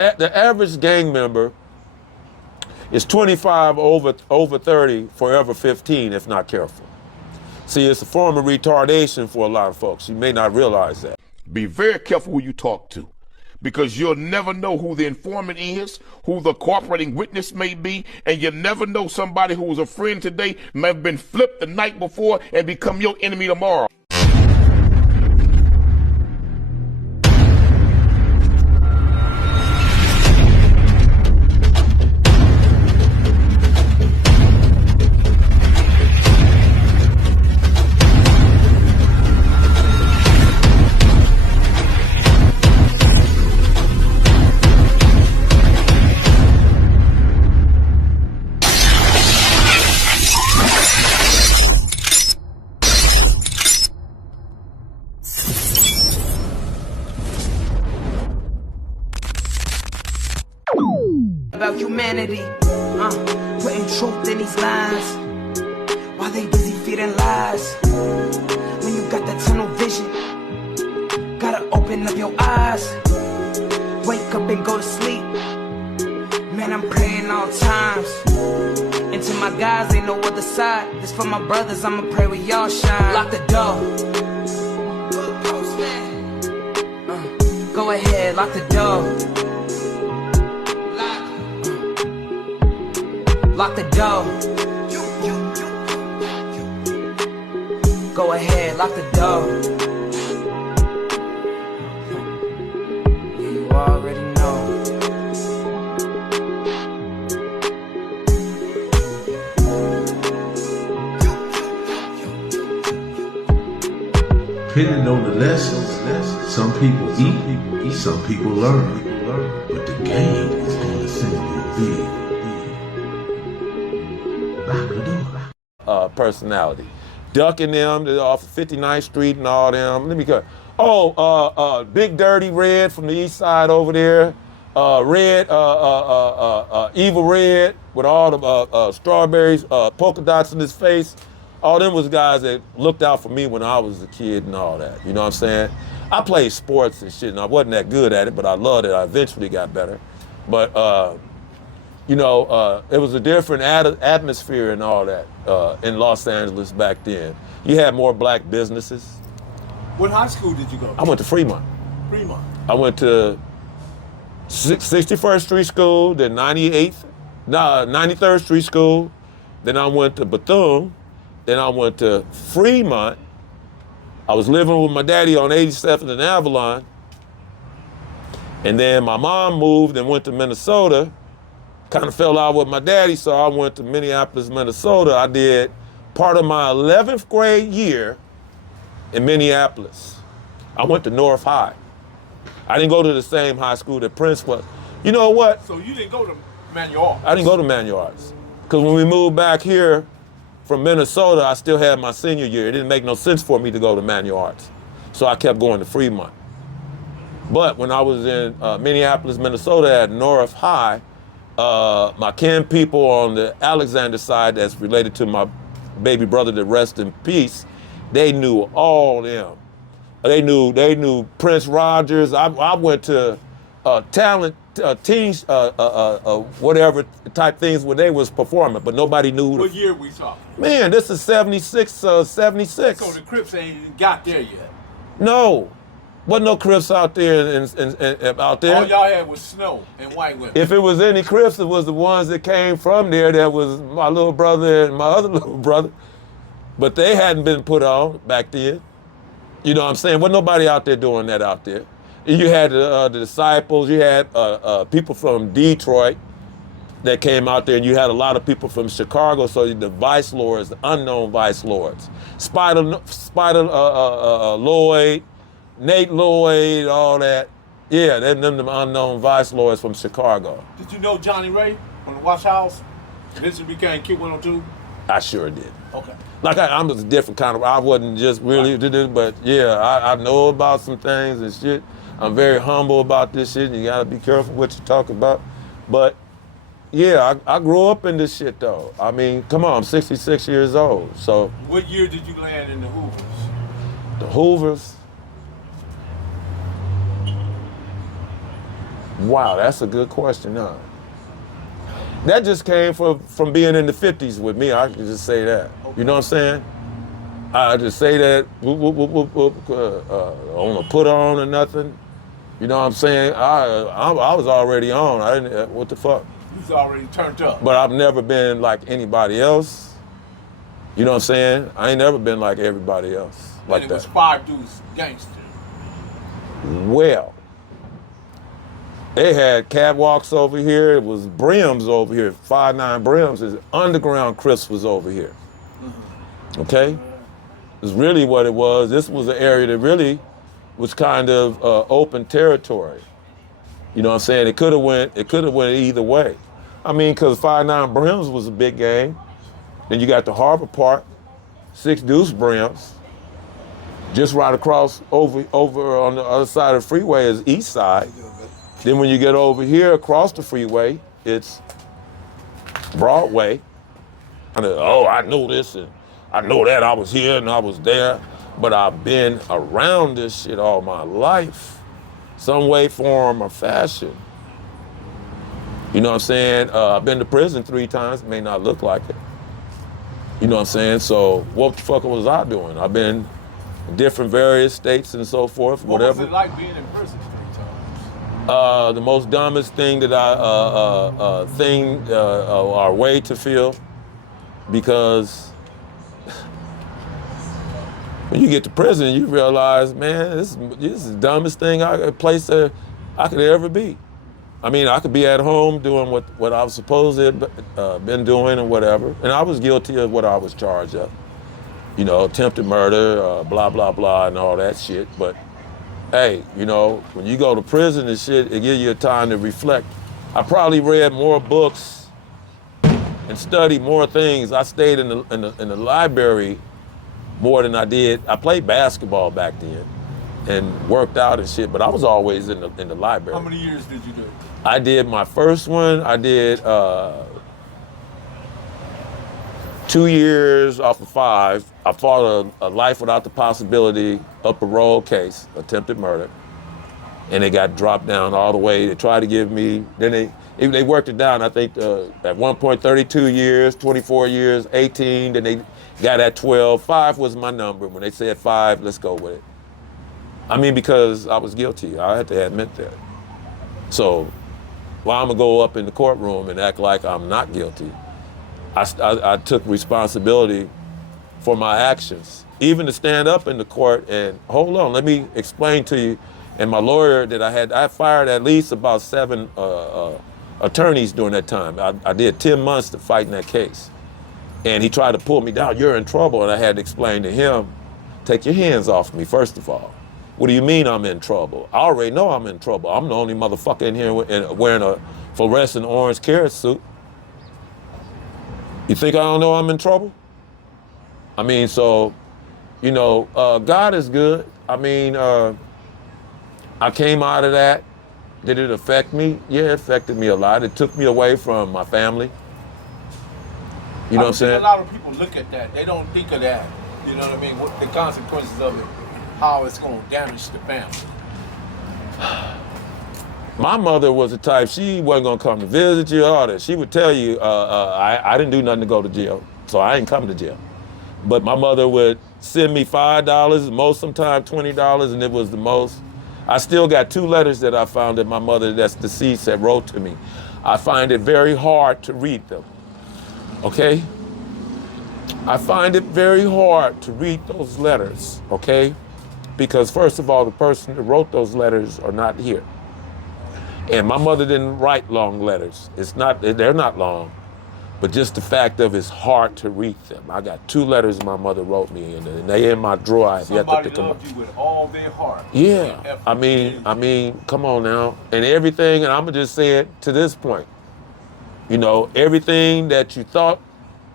The average gang member is 25 over 30, forever 15 if not careful. See, it's a form of retardation for a lot of folks. You may not realize that. Be very careful who you talk to, because you'll never know who the informant is, who the cooperating witness may be, and you'll never know somebody who was a friend today may have been flipped the night before and become your enemy tomorrow. About humanity, putting truth in these lines while they busy feeding lies. When you got that tunnel vision, gotta open up your eyes. Wake up and go to sleep. Man, I'm praying all times. And to my guys, ain't no other side. This for my brothers, I'ma pray with y'all shine. Lock the door. Go ahead, lock the door. Lock the door. Go ahead, lock the door. Yeah, you already know. Depending on the lessons, some people eat, some people learn. But the game is going to send you big. Personality. Ducking them off 59th Street and all them. Let me go. Big Dirty Red from the east side over there. Red, Evil Red with all the strawberries, polka dots in his face. All them was guys that looked out for me when I was a kid and all that. You know what I'm saying? I played sports and shit, and I wasn't that good at it, but I loved it. I eventually got better. But it was a different atmosphere and all that in Los Angeles back then. You had more black businesses. What high school did you go to? I went to Fremont. Fremont. I went to 61st Street School, then 93rd Street School, then I went to Bethune, then I went to Fremont. I was living with my daddy on 87th and Avalon, and then my mom moved and went to Minnesota. Kind of fell out with my daddy, so I went to Minneapolis, Minnesota. I did part of my 11th grade year in Minneapolis. I went to North High. I didn't go to the same high school that Prince was. You know what? So you didn't go to Manual Arts? I didn't go to Manual Arts. Because when we moved back here from Minnesota, I still had my senior year. It didn't make no sense for me to go to Manual Arts. So I kept going to Fremont. But when I was in Minneapolis, Minnesota at North High, my kin people on the Alexander side that's related to my baby brother that rest in peace, they knew all them. They knew Prince Rogers. I went to talent teams, whatever type things when they was performing, but nobody knew. What year we talking? Man, this is 76, 76. So the Crips ain't got there yet? No. Wasn't no Crips out there out there. All y'all had was snow and white women. If it was any Crips, it was the ones that came from there. That was my little brother and my other little brother. But they hadn't been put on back then. You know what I'm saying? Wasn't nobody out there doing that out there. You had the Disciples, you had people from Detroit that came out there, and you had a lot of people from Chicago, so the Vice Lords, the unknown Vice Lords. Spider Lloyd, Nate Lloyd, all that. Yeah, them unknown Vice Lords from Chicago. Did you know Johnny Ray from the Wash House? Eventually became Q102? I sure did. Okay. Like I'm just a different kind of, I wasn't just really, but yeah, I know about some things and shit. I'm very humble about this shit, and you gotta be careful what you talk about. But yeah, I grew up in this shit though. I mean, come on, I'm 66 years old, so. What year did you land in the Hoovers? The Hoovers? Wow, that's a good question, huh? That just came from being in the 50s with me. I can just say that. You know what I'm saying? I just say that, on a put on or nothing. You know what I'm saying? I was already on. I didn't, what the fuck? You was already turned up. But I've never been like anybody else. You know what I'm saying? I ain't never been like everybody else like And it was that. 5 dudes gangster. Well, they had catwalks over here. It was brims over here, 5'9" brims. Underground Crips was over here. Okay? It's really what it was. This was an area that really was kind of open territory. You know what I'm saying? It could have went either way. I mean, because 5'9" brims was a big game. Then you got the Harbor Park, 6 Deuce brims. Just right across over on the other side of the freeway is East Side. Then when you get over here across the freeway, it's Broadway. I know this and I know that. I was here and I was there, but I've been around this shit all my life, some way, form, or fashion. You know what I'm saying? I've been to prison 3 times. It may not look like it. You know what I'm saying? So what the fuck was I doing? I've been in different various states and so forth, whatever. What was it like being in prison 3 times? The most dumbest thing that our way to feel, because when you get to prison, you realize, man, this is the dumbest place that I could ever be. I mean, I could be at home doing what I was supposed to have been doing or whatever, and I was guilty of what I was charged of. You know, attempted murder, blah, blah, blah, and all that shit. But hey, you know, when you go to prison and shit, it gives you a time to reflect. I probably read more books and studied more things. I stayed in the library more than I did. I played basketball back then and worked out and shit, but I was always in the library. How many years did you do? I did my first one. I did 2 years off of 5. I fought a life without the possibility upper roll case, attempted murder, and they got dropped down all the way. They tried to give me, then they worked it down. I think at one point 32 years, 24 years, 18. Then they got at 12. 5 was my number. When they said 5, let's go with it. I mean, because I was guilty. I had to admit that. So, I'm gonna go up in the courtroom and act like I'm not guilty? I took responsibility for my actions, even to stand up in the court and hold on, let me explain to you. And my lawyer that I fired at least about 7 attorneys during that time. I did 10 months to fight in that case. And he tried to pull me down. You're in trouble. And I had to explain to him, take your hands off me, first of all. What do you mean I'm in trouble? I already know I'm in trouble. I'm the only motherfucker in here wearing a fluorescent orange carrot suit. You think I don't know I'm in trouble? I mean, so, you know, God is good. I mean, I came out of that. Did it affect me? Yeah, it affected me a lot. It took me away from my family. You know what I'm saying? A lot of people look at that. They don't think of that. You know what I mean? What the consequences of it, how it's going to damage the family. My mother was the type, she wasn't going to come to visit you, all that. She would tell you, I didn't do nothing to go to jail, so I ain't coming to jail. But my mother would send me $5, sometimes $20, and it was the most. I still got 2 letters that I found that my mother that's deceased had wrote to me. I find it very hard to read them, okay? I find it very hard to read those letters, okay? Because first of all, the person that wrote those letters are not here. And my mother didn't write long letters. They're not long, but just the fact of it's hard to read them. I got 2 letters my mother wrote me, and they in my drawer. I have yet to pick them up. Somebody loved you with all their heart. Yeah, I mean, come on now. And everything, and I'm gonna just say it to this point. You know, everything that you thought,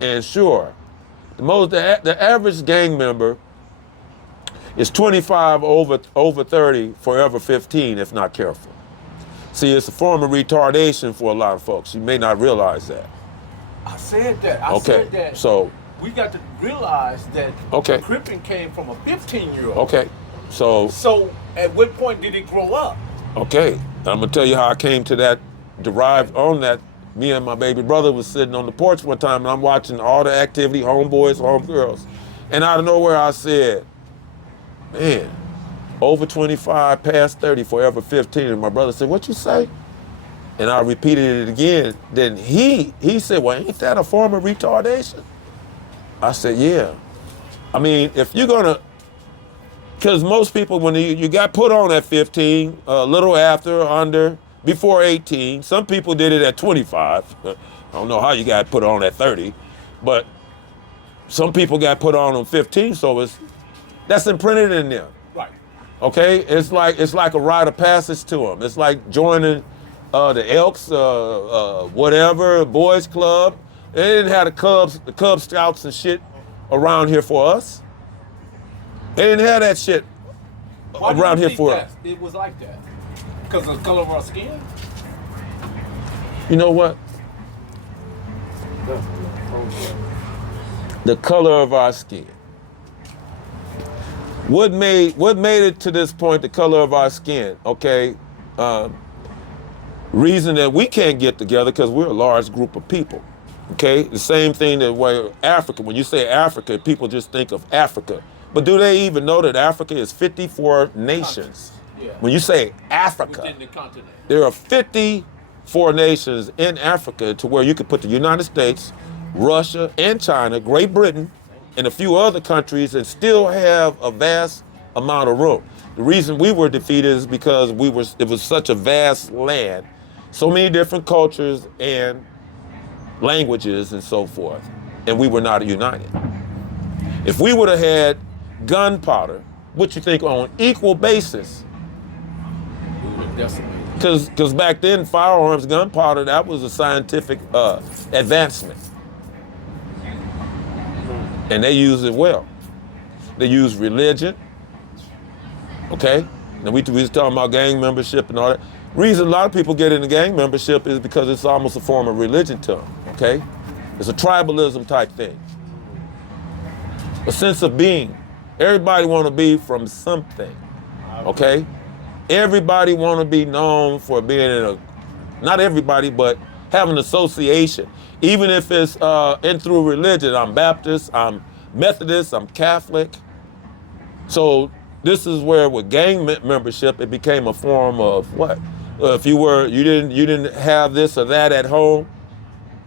and sure, the average gang member is 25 over 30, forever 15 if not careful. See, it's a form of retardation for a lot of folks. You may not realize that. I said that. I Okay, said that. so we got to realize that Okay. cripping came from a 15-year-old. okay, so So at what point did it grow up? okay, I'm gonna tell you how I came to that, derived on that. Me and my baby brother was sitting on the porch one time and I'm watching all the activity, homeboys, homegirls. And out of nowhere I said, man, over 25, past 30, forever 15. And my brother said, what you say? And I repeated it again. Then he said, well, ain't that a form of retardation? I said, yeah. I mean, if you're gonna, because most people, when you got put on at 15, a little after, under, before 18, some people did it at 25. I don't know how you got put on at 30, but some people got put on 15, so that's imprinted in them. Right. Okay, it's like a rite of passage to them. It's like joining the Elks, whatever, boys club. They didn't have the Cub Scouts and shit around here for us. They didn't have that shit Why do around you here for us. think it was like that? Because of the color of our skin? You know what? The color of our skin. What made it to this point, the color of our skin, okay? Reason that we can't get together because we're a large group of people, okay? The same thing that way Africa, when you say Africa, people just think of Africa. But do they even know that Africa is 54 nations? Yeah. When you say Africa, Within the continent. there are 54 nations in Africa to where you could put the United States, Russia, and China, Great Britain, and a few other countries and still have a vast amount of room. The reason we were defeated is because it was such a vast land, so many different cultures and languages and so forth, and we were not united. If we would have had gunpowder, what you think on equal basis, because back then firearms, gunpowder, that was a scientific advancement. And they used it well. They used religion, okay? Now we was talking about gang membership and all that. Reason a lot of people get into gang membership is because it's almost a form of religion to them, okay? It's a tribalism type thing. A sense of being. Everybody want to be from something, okay? Everybody want to be known for being in a, not everybody, but have an association. Even if it's in through religion, I'm Baptist, I'm Methodist, I'm Catholic. So this is where with gang membership, it became a form of what? If you didn't have this or that at home,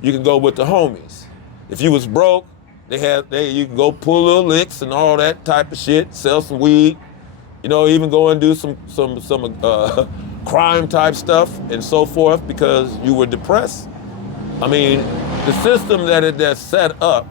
you can go with the homies. If you was broke, you can go pull little licks and all that type of shit, sell some weed, you know, even go and do some crime type stuff and so forth because you were depressed. I mean, the system that's set up,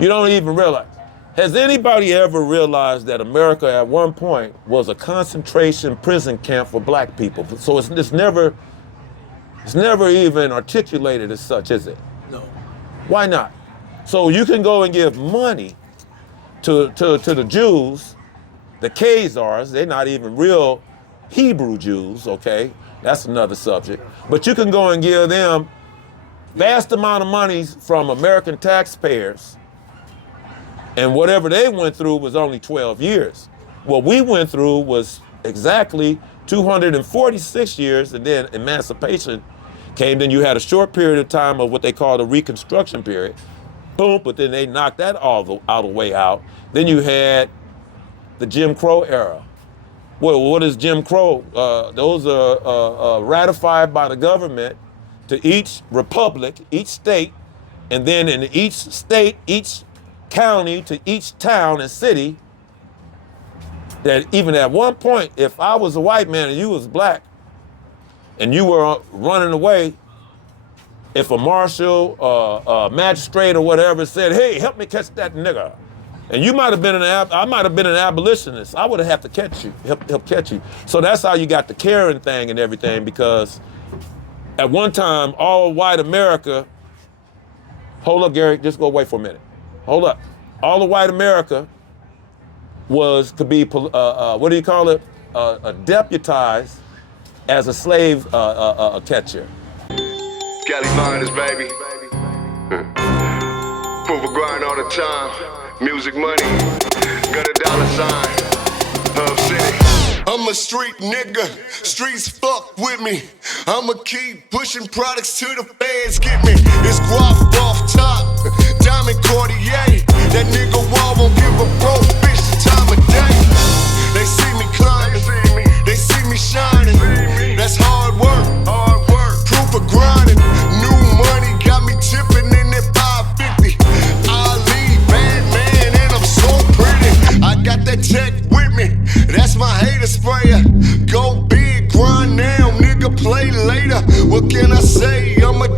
you don't even realize. Has anybody ever realized that America at one point was a concentration prison camp for black people? So it's never even articulated as such, is it? No. Why not? So you can go and give money to the Jews, the Khazars, they're not even real Hebrew Jews, okay? That's another subject. But you can go and give them vast amount of money from American taxpayers, and whatever they went through was only 12 years. What we went through was exactly 246 years, and then emancipation came. Then you had a short period of time of what they call the Reconstruction period. Boom, but then they knocked that all the way out. Then you had the Jim Crow era. Well, what is Jim Crow? Those are ratified by the government to each republic, each state, and then in each state, each county, to each town and city, that even at one point, if I was a white man and you was black, and you were running away, if a marshal, a magistrate or whatever said, hey, help me catch that nigger, and you might have been I might have been an abolitionist, I would have to catch you, help catch you. So that's how you got the Karen thing and everything, because at one time, all white America, hold up, Gary, just go away for a minute. Hold up. All of white America could be, what do you call it? Deputized as a slave catcher. Cali Miners, baby. Hoover grind all the time. Music money. Got a dollar sign. Hub City. I'm I'm a street nigga, streets fuck with me. I'ma keep pushing products till the feds get me. It's guap off top, diamond Cartier. That nigga Wall won't give a broke bitch the time of day. They see me climbing, they see me shining. That's hard work, proof of grinding. New money got me tipping in that 550. Ali, bad man, and I'm so pretty. I got that tech with me, that's my hater sprayer. Go big, grind now, nigga, play later. What can I say? I'm a